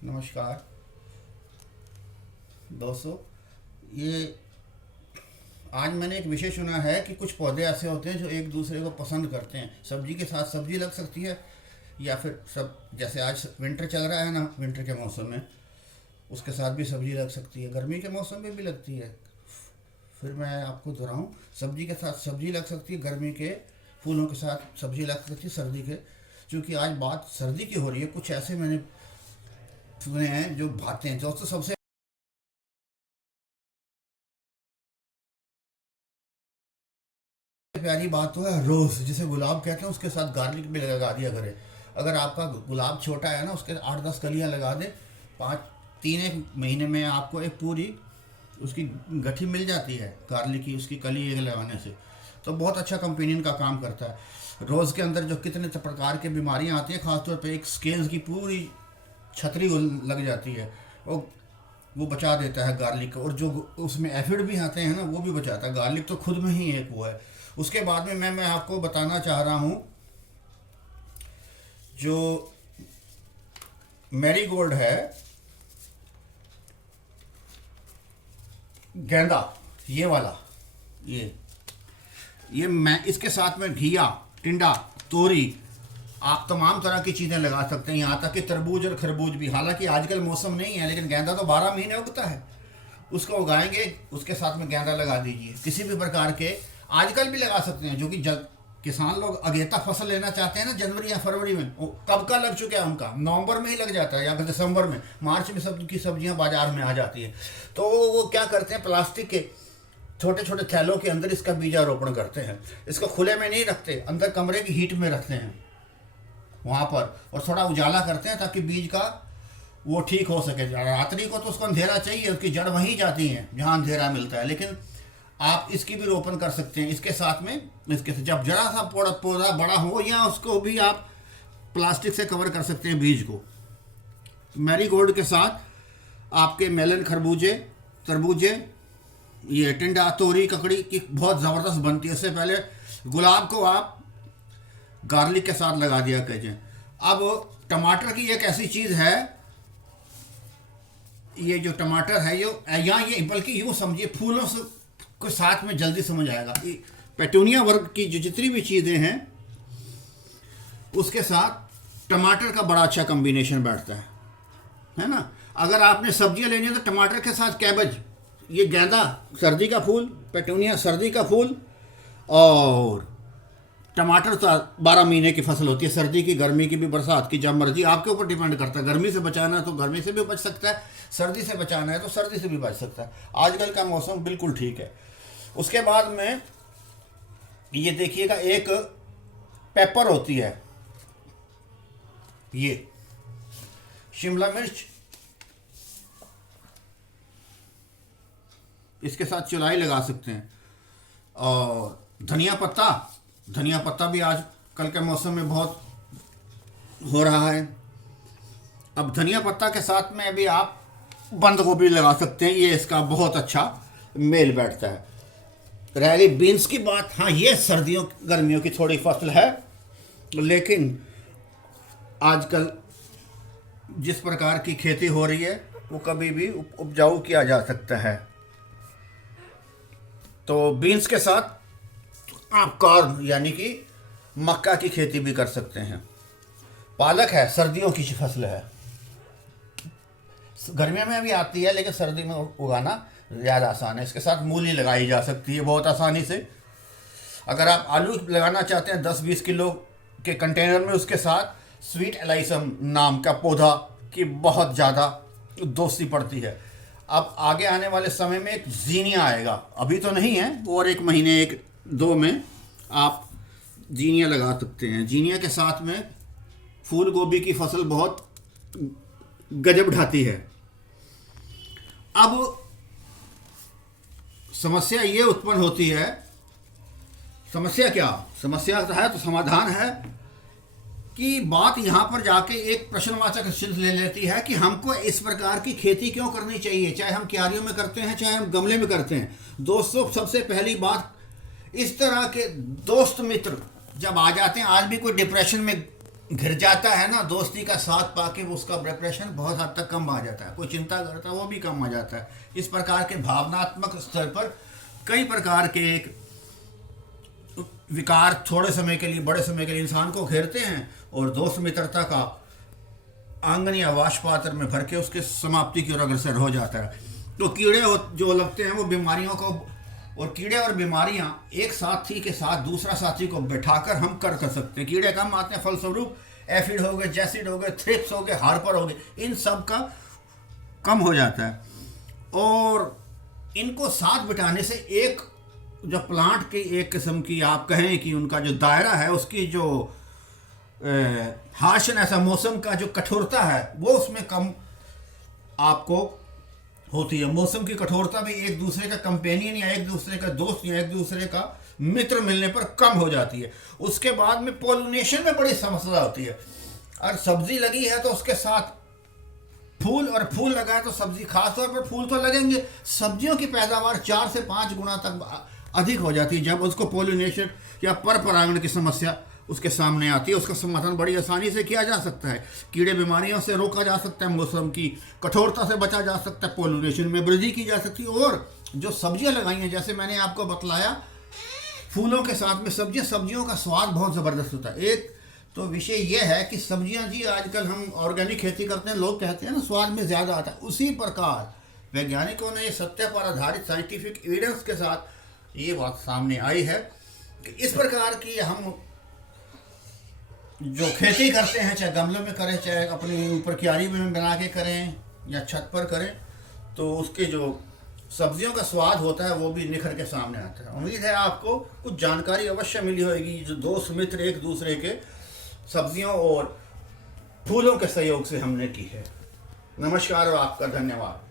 नमस्कार दोस्तों। ये आज मैंने एक विषय सुना है कि कुछ पौधे ऐसे होते हैं जो एक दूसरे को पसंद करते हैं। सब्जी के साथ सब्जी लग सकती है, या फिर सब जैसे आज विंटर चल रहा है ना, विंटर के मौसम में उसके साथ भी सब्जी लग सकती है, गर्मी के मौसम में भी लगती है। फिर मैं आपको दोहराऊं, सब्जी के साथ सब्जी लग सकती है, गर्मी के फूलों के साथ सब्जी लग सकती है, सर्दी के। क्योंकि आज बात सर्दी की हो रही है, कुछ ऐसे मैंने सुने हैं जो भाते हैं दोस्तों। सबसे प्यारी बात तो है रोज़, जिसे गुलाब कहते हैं, उसके साथ गार्लिक भी लगा दिया करें। अगर आपका गुलाब छोटा है ना, उसके 8-10 कलियां लगा दे, 3 एक महीने में आपको एक पूरी उसकी गठी मिल जाती है गार्लिक की, उसकी कली एक लगाने से। तो बहुत अच्छा कंपेनियन का काम करता है। रोज़ के अंदर जो कितने प्रकार की बीमारियां आती हैं, खासतौर पे एक स्केल्स की पूरी छतरी लग जाती है, वो बचा देता है गार्लिक। और जो उसमें एफिड भी आते हैं ना, वो भी बचाता है। गार्लिक तो खुद में ही एक वो है। उसके बाद में मैं आपको बताना चाह रहा हूँ, जो मैरीगोल्ड है, गेंदा, ये वाला, ये मैं इसके साथ में घिया, टिंडा, तोरी, आप तमाम तरह की चीज़ें लगा सकते हैं, यहाँ तक कि तरबूज और खरबूज भी। हालांकि आजकल मौसम नहीं है, लेकिन गेंदा तो 12 महीने उगता है। उसको उगाएंगे, उसके साथ में गेंदा लगा दीजिए। किसी भी प्रकार के आजकल भी लगा सकते हैं, जो कि किसान लोग अगेता फसल लेना चाहते हैं ना, जनवरी या फरवरी में। कब का लग चुका है उनका, नवंबर में ही लग जाता है या फिर दिसंबर में, मार्च में सब की सब्जियां बाजार में आ जाती है। तो वो क्या करते हैं, प्लास्टिक के छोटे छोटे थैलों के अंदर इसका बीजारोपण करते हैं। इसको खुले में नहीं रखते, अंदर कमरे की हीट में रखते हैं वहाँ पर, और थोड़ा उजाला करते हैं ताकि बीज का वो ठीक हो सके। रात्रि को तो उसको अंधेरा चाहिए, उसकी जड़ वहीं जाती है जहाँ अंधेरा मिलता है। लेकिन आप इसकी भी रोपण कर सकते हैं इसके साथ में। इसके साथ जब जरा सा पौधा बड़ा हो, या उसको भी आप प्लास्टिक से कवर कर सकते हैं बीज को। मैरीगोल्ड के साथ आपके मेलन, खरबूजे, तरबूजे, ये टिंडा, तोरी, ककड़ी की बहुत ज़बरदस्त बनती है। इससे पहले गुलाब को आप गार्लिक के साथ लगा दिया कीजिए। अब टमाटर की एक ऐसी चीज़ है, ये जो टमाटर है, ये बल्कि यूँ समझिए, फूलों से को साथ में जल्दी समझ आएगा। पेटूनिया वर्ग की जो जितनी भी चीज़ें हैं, उसके साथ टमाटर का बड़ा अच्छा कॉम्बिनेशन बैठता है ना। अगर आपने सब्जियां लेनी है तो टमाटर के साथ कैबेज, ये गेंदा सर्दी का फूल, पेटूनिया सर्दी का फूल, और टमाटर तो 12 महीने की फसल होती है, सर्दी की, गर्मी की भी, बरसात की, जब मर्जी। आपके ऊपर डिपेंड करता है। गर्मी से बचाना है तो गर्मी से भी बच सकता है, सर्दी से बचाना है तो सर्दी से भी बच सकता है। आजकल का मौसम बिल्कुल ठीक है। उसके बाद में ये देखिएगा, एक पेपर होती है, ये शिमला मिर्च, इसके साथ चुलाई लगा सकते हैं। और धनिया पत्ता भी आज कल के मौसम में बहुत हो रहा है। अब धनिया पत्ता के साथ में भी आप बंद गोभी लगा सकते हैं, ये इसका बहुत अच्छा मेल बैठता है। रह गई बीन्स की बात, हाँ ये सर्दियों गर्मियों की थोड़ी फसल है, लेकिन आजकल जिस प्रकार की खेती हो रही है, वो कभी भी उपजाऊ किया जा सकता है। तो बीन्स के साथ आप कॉर्न यानी कि मक्का की खेती भी कर सकते हैं। पालक है, सर्दियों की फसल है, गर्मियों में भी आती है, लेकिन सर्दी में उगाना ज़्यादा आसान है। इसके साथ मूली लगाई जा सकती है बहुत आसानी से। अगर आप आलू लगाना चाहते हैं 10-20 किलो के कंटेनर में, उसके साथ स्वीट एलाइसम नाम का पौधा की बहुत ज़्यादा दोस्ती पड़ती है। अब आगे आने वाले समय में एक जीनिया आएगा, अभी तो नहीं है, और 1 महीने 1-2 में आप जीनिया लगा सकते हैं। जीनिया के साथ में फूल गोभी की फसल बहुत गजब ढाती है। अब समस्या ये उत्पन्न होती है, समस्या क्या, समस्या है तो समाधान है, कि बात यहाँ पर जाके एक प्रश्नवाचक चिन्ह ले लेती है कि हमको इस प्रकार की खेती क्यों करनी चाहिए, चाहे हम क्यारियों में करते हैं, चाहे हम गमले में करते हैं। दोस्तों, सबसे पहली बात, इस तरह के दोस्त मित्र जब आ जाते हैं, आज भी कोई डिप्रेशन में घिर जाता है ना, दोस्ती का साथ पाके वो उसका डिप्रेशन बहुत हद तक कम आ जाता है, कोई चिंता करता है वो भी कम आ जाता है। इस प्रकार के भावनात्मक स्तर पर कई प्रकार के एक विकार थोड़े समय के लिए, बड़े समय के लिए इंसान को घेरते हैं, और दोस्त मित्रता का आंगन या वाश पात्र में भर के उसके समाप्ति की ओर अग्रसर हो जाता है। तो कीड़े जो लगते हैं वो बीमारियों को, और कीड़े और बीमारियां एक साथी के साथ दूसरा साथी को बैठाकर हम कर सकते हैं। कीड़े कम आते हैं, फलस्वरूप एफिड हो गए, जैसिड हो गए, थ्रिप्स हो गए, हार्पर हो गए, इन सब का कम हो जाता है। और इनको साथ बिठाने से एक जो प्लांट की एक किस्म की आप कहें कि उनका जो दायरा है, उसकी जो हार्शनेस है, मौसम का जो कठोरता है, वो उसमें कम आपको होती है। मौसम की कठोरता भी एक दूसरे का कंपेनियन या एक दूसरे का दोस्त या एक दूसरे का मित्र मिलने पर कम हो जाती है। उसके बाद में पोलिनेशन में बड़ी समस्या होती है। और सब्जी लगी है तो उसके साथ फूल, और फूल लगा है तो सब्जी, खासतौर पर फूल तो लगेंगे, सब्जियों की पैदावार 4 से 5 गुना तक अधिक हो जाती है जब उसको पोलिनेशन या परपरागण की समस्या उसके सामने आती है। उसका समाधान बड़ी आसानी से किया जा सकता है। कीड़े बीमारियों से रोका जा सकता है, मौसम की कठोरता से बचा जा सकता है, पोलिनेशन में वृद्धि की जा सकती है। और जो सब्जियां लगाई हैं, जैसे मैंने आपको बतलाया, फूलों के साथ में सब्जियों का स्वाद बहुत ज़बरदस्त होता है। एक तो विषय यह है कि सब्जियां जी आजकल हम ऑर्गेनिक खेती करते हैं, लोग कहते हैं ना स्वाद में ज़्यादा आता है। उसी प्रकार वैज्ञानिकों ने सत्य पर आधारित साइंटिफिक एविडेंस के साथ ये बात सामने आई है कि इस प्रकार की हम जो खेती करते हैं, चाहे गमलों में करें, चाहे अपनी ऊपर क्यारी में बना के करें या छत पर करें, तो उसके जो सब्जियों का स्वाद होता है वो भी निखर के सामने आता है। उम्मीद है आपको कुछ जानकारी अवश्य मिली होगी, जो दोस्त मित्र एक दूसरे के सब्जियों और फूलों के सहयोग से हमने की है। नमस्कार और आपका धन्यवाद।